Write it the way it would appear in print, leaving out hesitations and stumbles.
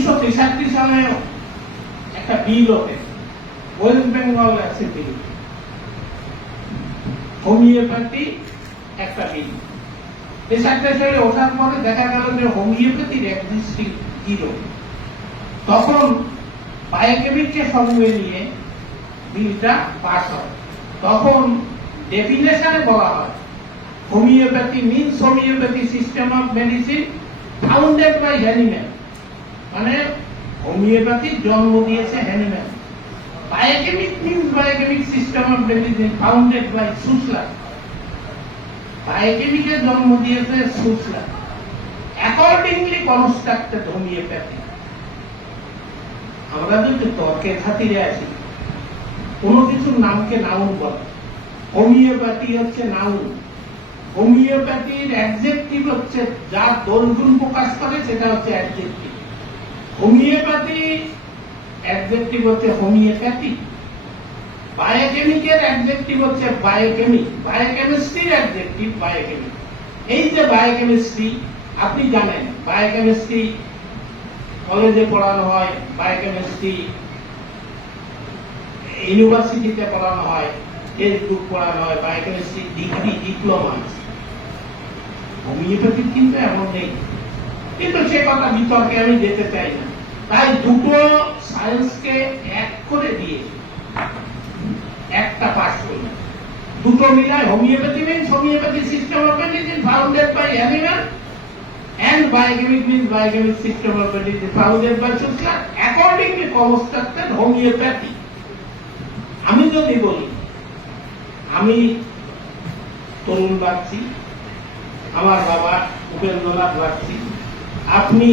1963 সালে একটা বিল ওঠে, ওয়েস্ট বেঙ্গল অ্যাসেম্বলি, হোমিওপ্যাথি একটা বিল। 63 সালে ওঠার পরে দেখা গেল যে হোমিওপ্যাথির এক্সিস্টিং জিরো। তখন বায়োকেমিককে সঙ্গে নিয়ে বিলটা পাস হয়। তখন ডেফিনেশনে বলা হয় homeopathy means homeopathy system of medicine founded by Hahnemann, মানে হোমিওপ্যাথির জন্ম দিয়েছে Hahnemann. Biochemic means biochemic system of medicine founded by Schussler, বায়োকেমিকের জন্ম দিয়েছে সুসলার, অ্যাকর্ডিংলি কনস্ট্রাক্টেড হোমিওপ্যাথি। আমরা যদি তর্কের খাতিরে আছি, কোন কিছুর নামকে নাউন বলে, হোমিওপ্যাথি হচ্ছে নাউন। হোমিওপ্যাথির অ্যাডজেক্টিভ হচ্ছে যার দোষগুণ প্রকাশ করে, সেটা হচ্ছে অ্যাডজেক্টিভ। হোমিওপ্যাথি অ্যাডজেক্টিভ হচ্ছে হোমিওপ্যাথি। বায়োকেমিকের অ্যাডজেক্টিভ হচ্ছে বায়োকেমিক, বায়োকেমিস্ট্রির অ্যাডজেক্টিভ বায়োকেমিক। এই যে বায়োকেমিস্ট্রি, আপনি জানেন বায়োকেমিস্ট্রি কলেজে পড়ানো হয়, বায়োকেমিস্ট্রি ইউনিভার্সিটিতে পড়ানো হয়, টেক্সটবুক পড়ানো হয়, বায়োকেমিস্ট্রি ডিগ্রি ডিপ্লোমা। হোমিওপ্যাথি কিন্তু এমন নেই, কিন্তু সে কথা বিতর্কে আমি যেতে চাই না। তাই দুটো সায়েন্সকে এক করে দিয়ে একটা পাস করলেন, দুটো মিলায় homeopathy means homeopathy system of medicine founded by Hahnemann and biochemic means biochemic system of medicine founded by Sussler accordingly constructed homeopathy. আমি যদি বলি আমি তরুণ বাগচি, আমার বাবা উপেন্দ্রনাথ বাগচি, আপনি